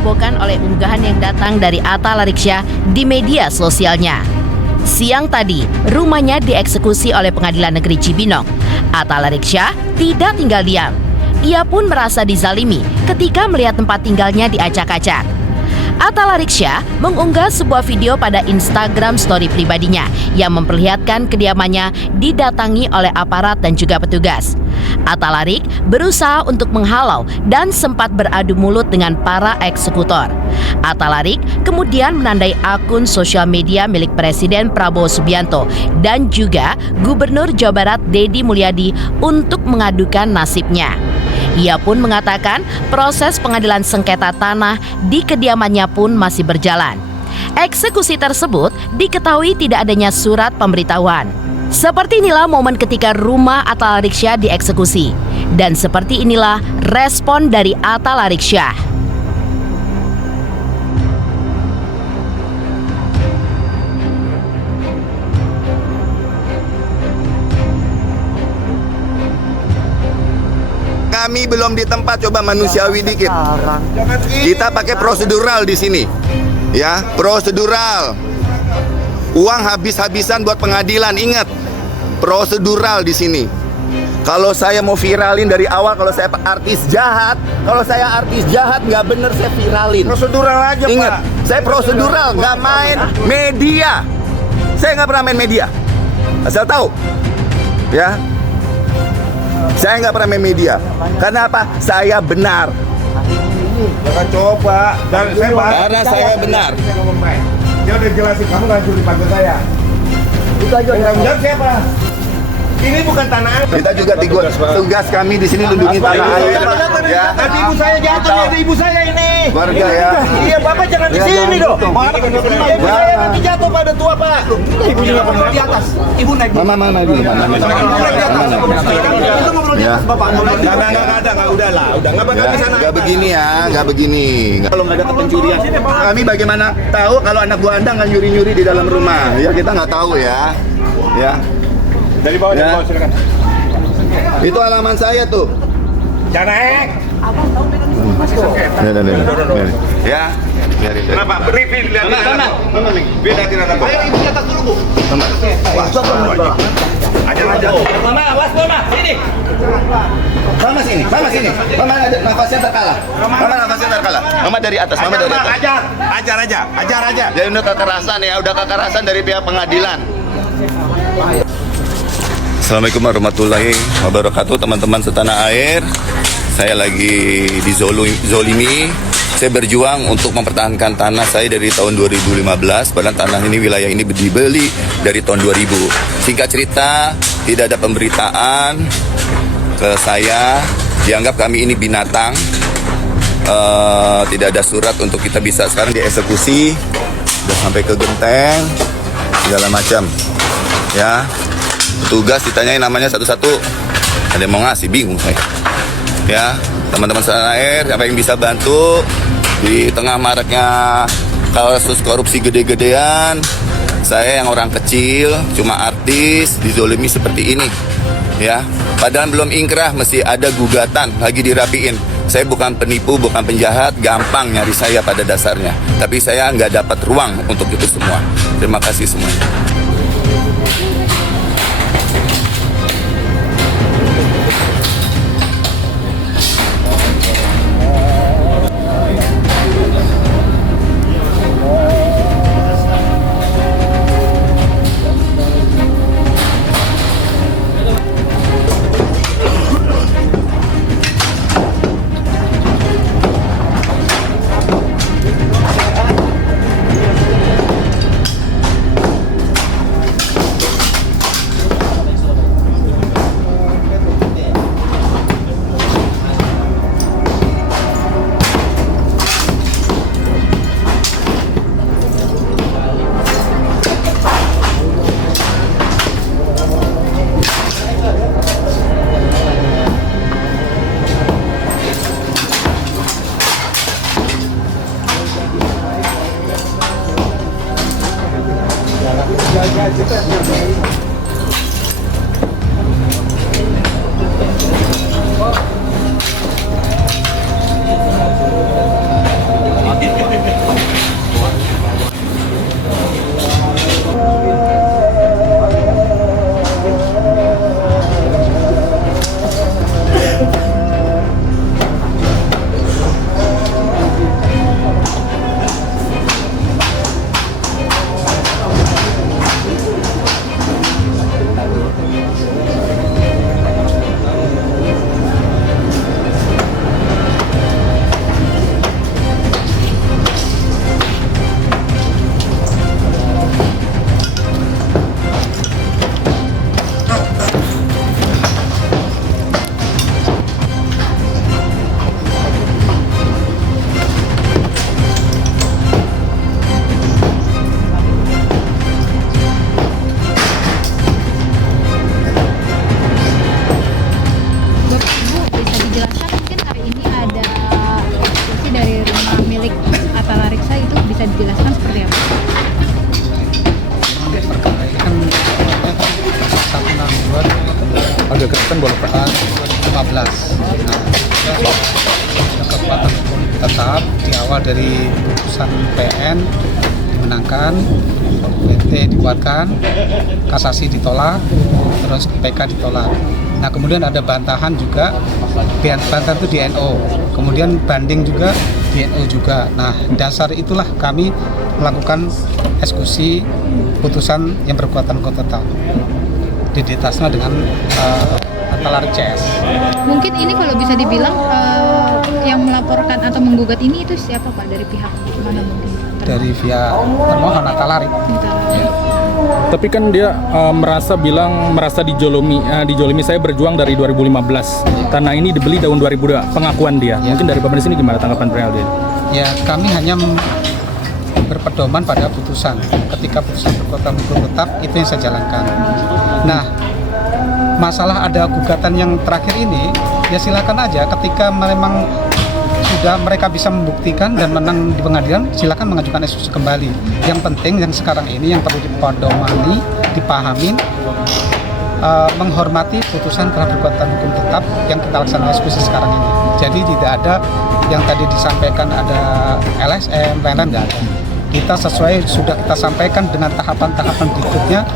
dihebohkan oleh unggahan yang datang dari Atta Lariksya di media sosialnya. Siang tadi, rumahnya dieksekusi oleh Pengadilan Negeri Cibinong. Atta Lariksya tidak tinggal diam. Ia pun merasa dizalimi ketika melihat tempat tinggalnya diacak-acak. Atta Lariksya mengunggah sebuah video pada Instagram story pribadinya yang memperlihatkan kediamannya didatangi oleh aparat dan juga petugas. Atta Larik berusaha untuk menghalau dan sempat beradu mulut dengan para eksekutor. Atta Larik kemudian menandai akun sosial media milik Presiden Prabowo Subianto dan juga Gubernur Jawa Barat Deddy Mulyadi untuk mengadukan nasibnya. Ia pun mengatakan proses pengadilan sengketa tanah di kediamannya pun masih berjalan. Eksekusi tersebut diketahui tidak adanya surat pemberitahuan. Seperti inilah momen ketika rumah Atta Lariksya dieksekusi. Dan seperti inilah respon dari Atta Lariksya. Kami belum di tempat, coba manusiawi dikit. Kita pakai prosedural di sini, ya, prosedural. Uang habis-habisan buat pengadilan, ingat, prosedural di sini. Kalau saya mau viralin dari awal, kalau saya artis jahat, nggak bener saya viralin. Prosedural aja, ingat, Pak. saya prosedural, nggak main media. Saya nggak pernah main media. Asal tahu, ya. Saya nggak pernah main media. Karena apa? Saya benar. Jangan coba. Dan saya Karena saya benar. Dia udah jelasin, kamu nggak curi pagar saya. Itu aja. Yang siapa? Ini bukan tanah air. Kita juga tugas kami di sini lindungi tanah air. Ya. Nanti ibu saya jatuh, ada ibu saya ini. Warga ya. Iya, Bapak jangan di sini dong. Ibu saya nanti jatuh pada tua, Pak. Ibunya nggak perlu di atas. Ibu naik. Mama dulu. Ya. Bapak nggak ada, udah nggak bakal di sana. Nggak begini ya, nggak begini. Kalau nggak ada pencurian. Kami bagaimana tahu kalau anak buah Anda nggak nyuri-nyuri di dalam rumah? Ya kita nggak tahu ya. Ya. Dari bawah, Ya. silakan. Itu halaman saya tuh. Jangan naik. Ya. Biarin. Kenapa? Beri lihat. Mama, beda tidak ada. Ayo ibu di atas dulu, Bu. Aja. Mama, awas Mama, sini. Mama sini. Mama ada nafasnya terkalah. Mama dari atas. Ajar aja. Jadi udah kekerasan ya, dari pihak pengadilan. Assalamualaikum warahmatullahi wabarakatuh, teman-teman setanah air. Saya lagi dizolimi. Saya berjuang untuk mempertahankan tanah saya dari tahun 2015. Padahal tanah ini, wilayah ini dibeli dari tahun 2000. Singkat cerita, tidak ada pemberitaan ke saya. Dianggap kami ini binatang. Tidak ada surat untuk kita bisa sekarang dieksekusi. Sudah sampai ke genteng, segala macam. Ya. Petugas ditanyain namanya satu-satu, ada yang mau ngasih, bingung saya. Ya, teman-teman setanah air, siapa yang bisa bantu di tengah maraknya kasus korupsi gede-gedean. Saya yang orang kecil, cuma artis, dizolimi seperti ini. Ya, padahal belum ingkrah, mesti ada gugatan, lagi dirapiin. Saya bukan penipu, bukan penjahat, gampang nyari saya pada dasarnya. Tapi saya nggak dapat ruang untuk itu semua. Terima kasih semuanya. bisa dijelaskan seperti apa? Kan agak kesulitan bola 2015. Nah, kekuatan hukum tetap di awal dari putusan PN dimenangkan, PT dikuatkan, kasasi ditolak, terus PK ditolak. Nah kemudian ada bantahan juga, bantahan itu di NO, kemudian banding juga di NO juga. Nah dasar itulah kami melakukan eksekusi putusan yang berkekuatan hukum tetap di atasnya dengan Atalarik CS. Mungkin ini kalau bisa dibilang yang melaporkan atau menggugat ini itu siapa Pak, dari pihak mana mungkin? Dari pihak termohon Atalarik. Ya. Tapi kan dia merasa dijolimi. Saya berjuang dari 2015. Tanah ini dibeli tahun 2002. Pengakuan dia. Ya. Mungkin dari Bapak di sini gimana tanggapan PLD? Ya kami hanya berpedoman pada putusan. Ketika putusan berkekuatan hukum tetap itu yang saya jalankan. Nah masalah ada gugatan yang terakhir ini ya silakan aja. Ketika memang sudah mereka bisa membuktikan dan menang di pengadilan, silakan mengajukan eksekusi kembali. Yang penting yang sekarang ini yang perlu dipedomani, dipahamin, menghormati putusan telah berkekuatan hukum tetap yang kita laksanakan eksekusi sekarang ini. Jadi tidak ada yang tadi disampaikan ada LSM, lain-lain tidak ada. Kita sudah kita sampaikan dengan tahapan-tahapan berikutnya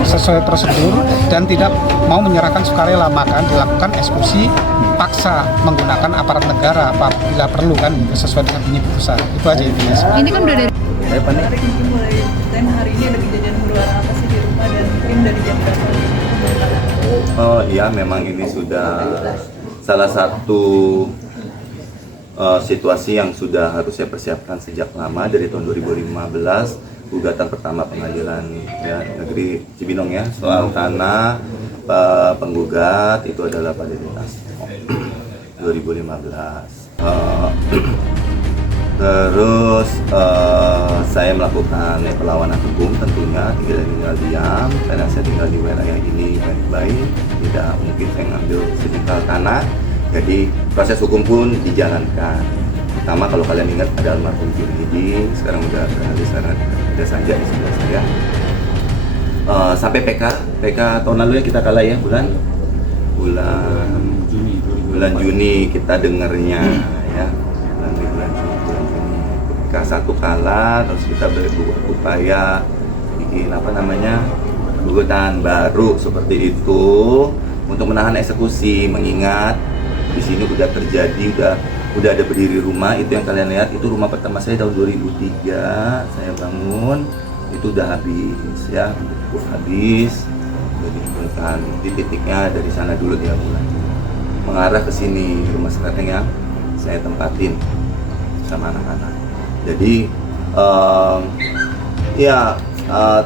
sesuai prosedur dan tidak mau menyerahkan sukarela, maka dilakukan eksekusi paksa menggunakan aparat negara apabila perlu kan sesuai dengan bunyi putusan. Itu aja intinya. Ini kan udah dari Saya panik. Mungkin mulai dan hari ini ada kejadian luar apa sih di rumah dan mungkin dari jam berapa? Oh iya, memang ini sudah salah satu situasi yang sudah harus saya persiapkan sejak lama dari tahun 2015. Gugatan pertama pengadilan negeri Cibinong ya soal tanah penggugat itu adalah Pak Denitas 2015. Terus saya melakukan perlawanan hukum tentunya, tinggal diam karena saya tinggal di wilayah ini baik-baik, tidak mungkin saya ngambil sejengkal tanah. Jadi proses hukum pun dijalankan. Pertama kalau kalian ingat ada almarhum Junaidi, sekarang udah ada Sanja di sebelah saya. Sampai PK tahun lalu ya kita kalah ya bulan Juni kita dengarnya ya bulan Juni. PK 1 kalah, terus kita berupaya bikin gugatan baru seperti itu untuk menahan eksekusi, mengingat di sini udah terjadi, udah ada berdiri rumah. Itu yang kalian lihat, itu rumah pertama saya tahun 2003 saya bangun, itu udah habis ya, habis. Jadi di titiknya dari sana dulu dia mulai mengarah ke sini, rumah sekarang yang saya tempatin sama anak-anak. Jadi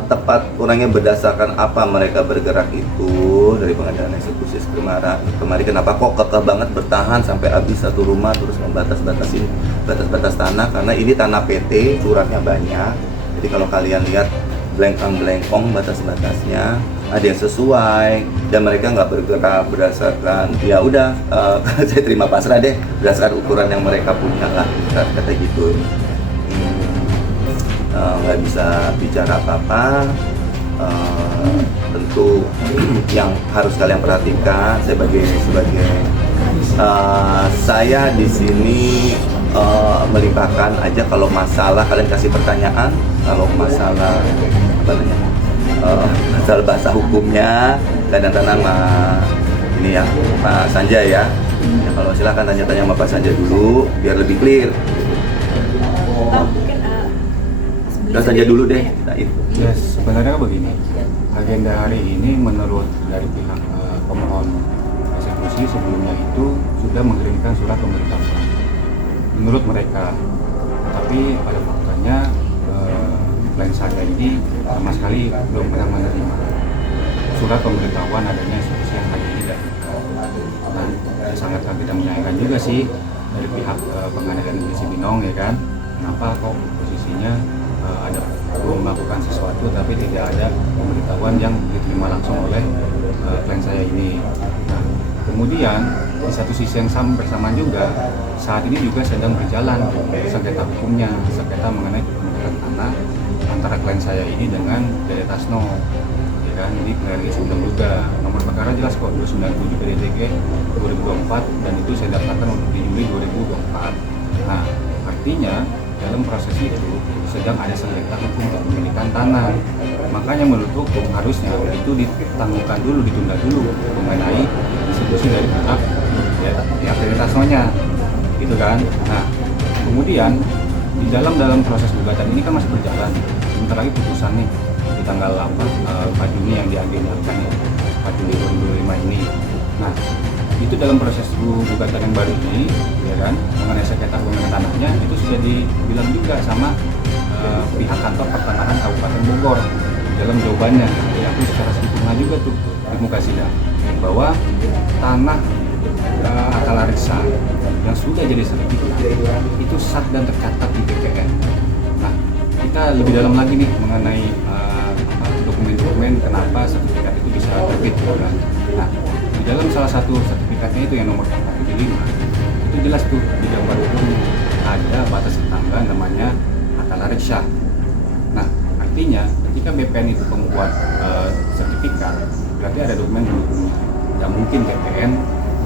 tepat kurangnya berdasarkan apa mereka bergerak itu dari pengadilan eksekusi kemarin kenapa kok kekeh banget bertahan sampai habis satu rumah terus batas tanah, karena ini tanah PT, suratnya banyak. Jadi kalau kalian lihat belengkong batas-batasnya ada yang sesuai dan mereka nggak bergerak berdasarkan ya udah saya terima pasrah deh berdasarkan ukuran yang mereka punya lah kata gitu. Nggak bisa bicara apa-apa. Tentu yang harus kalian perhatikan sebagai saya di sini melimpahkan aja kalau masalah kalian kasih pertanyaan, kalau masalah masalah bahasa hukumnya kadang-kadang ini ya Pak Sanjay ya. Kalau silakan tanya-tanya sama Pak Sanjay dulu biar lebih clear. Kita saja dulu deh kita itu. Ya sebenarnya begini, agenda hari ini menurut dari pihak pemohon eksekusi sebelumnya itu sudah mengirimkan surat pemberitahuan menurut mereka, tapi pada faktanya klien saya ini sama sekali belum pernah menerima surat pemberitahuan adanya eksekusi yang hari ini dilakukan. Nah, sangat tidak menyayangkan juga sih dari pihak pengadilan negeri Cibinong ya kan, kenapa kok posisinya ada melakukan sesuatu tapi tidak ada pemberitahuan yang diterima langsung oleh klien saya ini. Nah, kemudian di satu sisi yang bersamaan juga saat ini juga sedang berjalan sengketa hukumnya, sengketa mengenai saya ini dengan Dede Tasno, ya kan, ini pengalihan sebelum juga nomor perkara jelas kok 297 PDTK 2024 dan itu saya daftarkan untuk di Juli 2024. Nah, artinya dalam proses itu sedang ada sengketa hukum kepemilikan tanah. Makanya menurut hukum harusnya itu ditangguhkan dulu, ditunda dulu mengenai institusi dari pihak Dede Tasnonya, gitu kan. Nah, kemudian di dalam proses gugatan ini kan masih berjalan. Sebentar lagi putusan nih di tanggal 4 Juni yang diagendakan ya, 4 Juni 2025 ini. Nah, itu dalam proses gugatan yang baru ini, ya kan, mengenai sengketa kepemilikan tanahnya itu sudah dibilang juga sama pihak kantor pertanahan Kabupaten Bogor dalam jawabannya, diakui secara sempurna juga tuh di muka sidang bahwa tanah Atalariksa yang sudah jadi sertifikat itu sah dan tercatat di BPN. Nah, kita lebih dalam lagi nih mengenai dokumen-dokumen kenapa sertifikat itu bisa terbit. Nah, di dalam salah satu sertifikatnya itu yang nomor 475 itu jelas tuh di gambar hukum ada batas tetangga namanya Atalariksa. Nah, artinya ketika BPN itu membuat sertifikat berarti ada dokumen pendukungnya. Nggak mungkin BPN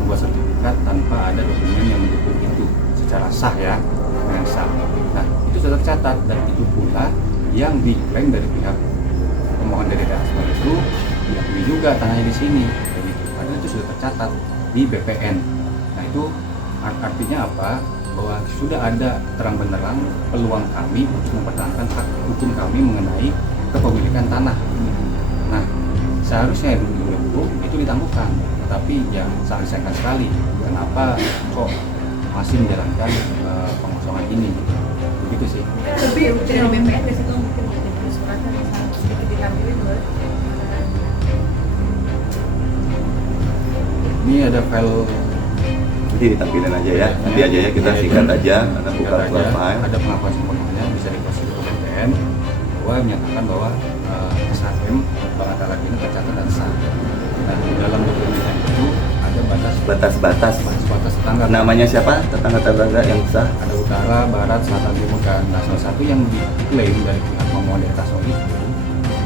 membuat sertifikat tanpa ada dokumen yang mendukung itu secara sah ya, dengan sah. Nah, itu sudah tercatat dan itu pula yang diklaim dari pihak pemohon dari Tasno itu diakui juga tanahnya di sini. Jadi, padahal itu sudah tercatat di BPN. Nah, itu artinya apa? Bahwa sudah ada terang benderang peluang kami untuk mempertahankan hak hukum kami mengenai kepemilikan tanah. Nah, seharusnya dulu hukum itu ditangguhkan. Tapi ya sangat disayangkan sekali kenapa kok masih menjalankan pengosongan ini gitu. Begitu sih. Tapi dari BPN di situ mungkin suratnya sedikit ditampilin boleh. Ini ada file, Nanti ditampilin aja ya. Nanti aja ya kita singkat aja. Ada buka file. ada pengakuan sempurnanya bisa dikasih ke BPN bahwa menyatakan bahwa SHM Bang Atalariksa ini tercatat dan sah. Nah, di dalam dokumennya itu ada Batas-batas. batas tetangga. Namanya siapa? Tetangga-tetangga yang sah. Ada utara, barat, selatan, timur kan. Nah, salah satu yang diklaim dari pihak pemohon Dede Tasno itu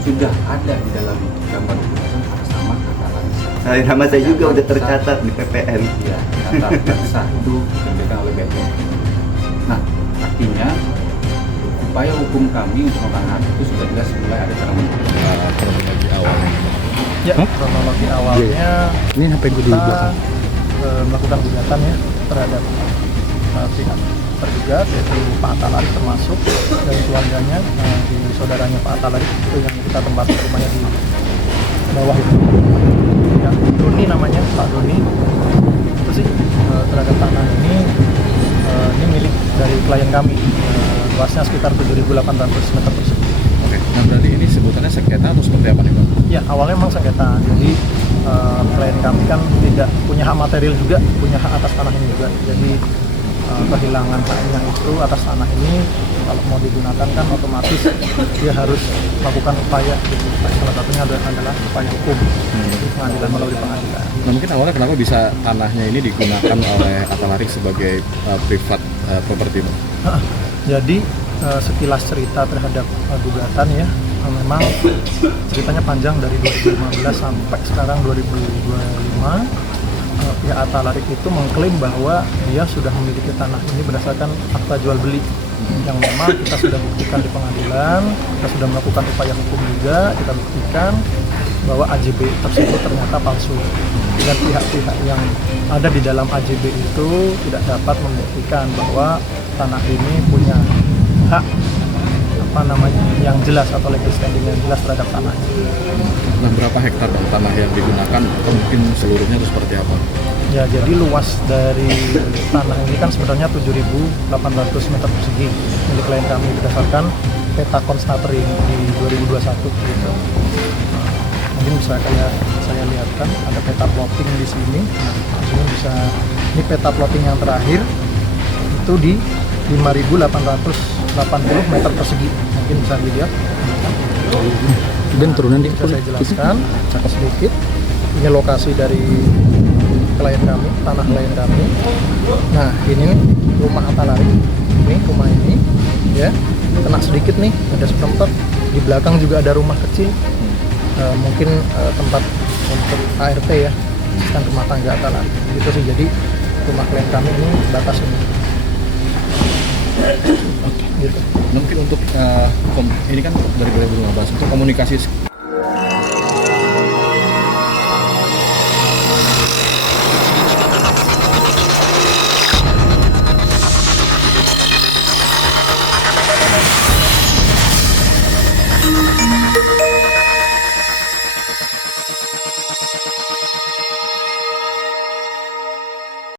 sudah ada di dalam gambar dokumen atas nama Atalariksa. Nah, nama saya juga udah tercatat di PPN. Iya, kata sah itu diberikan oleh BPN. Nah, artinya upaya hukum kami untuk melakukan itu sudah jelas mulai ada terang Kronologi awalnya. Ya, kronologi awalnya Ini HP gue dulu kita belakang. melakukan gugatan ya terhadap pihak tergugat yaitu Pak Atalarik termasuk dan keluarganya, di saudaranya Pak Atalarik itu yang kita tempati rumahnya di bawah itu. Yang Doni namanya, Pak Doni. Itu sih terhadap tanah ini milik dari klien kami. Luasnya sekitar 7.800 meter persegi. Oke. Nah, berarti ini sebutannya sengketa atau seperti apa nih, Bang? Ya, awalnya memang sengketa. Jadi klien kami kan tidak punya hak material juga, punya hak atas tanah ini juga. Jadi kehilangan haknya itu atas tanah ini kalau mau digunakan kan otomatis dia harus melakukan upaya. Gitu. Salah satunya adalah upaya hukum, jadi pengadilan melalui pengadilan. Nah, mungkin awalnya kenapa bisa tanahnya ini digunakan oleh Atalariksa sebagai privat property, Bang? Jadi sekilas cerita terhadap gugatan ya, memang ceritanya panjang dari 2015 sampai sekarang 2025. Pihak Atalarik itu mengklaim bahwa dia sudah memiliki tanah ini berdasarkan akta jual beli yang memang kita sudah buktikan di pengadilan, kita sudah melakukan upaya hukum juga, kita buktikan bahwa AJB tersebut ternyata palsu dan pihak-pihak yang ada di dalam AJB itu tidak dapat membuktikan bahwa tanah ini punya hak yang jelas atau legal standing yang jelas terhadap tanah. Nah, berapa hektar tanah yang digunakan atau mungkin seluruhnya itu seperti apa? Ya, jadi luas dari tanah ini kan sebenarnya 7.800 meter persegi milik klien kami berdasarkan peta konstatering di 2021 gitu. Mungkin bisa kayak saya lihatkan ada peta plotting di sini. Nah, ini bisa ini peta plotting yang terakhir itu di 5.880 meter persegi. Mungkin bisa dilihat. Dan turunan di Bisa saya jelaskan sedikit. Ini lokasi dari klien kami, tanah klien kami. Nah, ini nih rumah Atalarik. Ini rumah ini, ya. Kena sedikit nih, ada seperempat. Di belakang juga ada rumah kecil, mungkin tempat untuk ART ya, asisten rumah tangga Atalar. Gitu sih, jadi rumah klien kami ini batas ini. Oke. Gitu. Mungkin untuk ini kan dari 2015 untuk komunikasi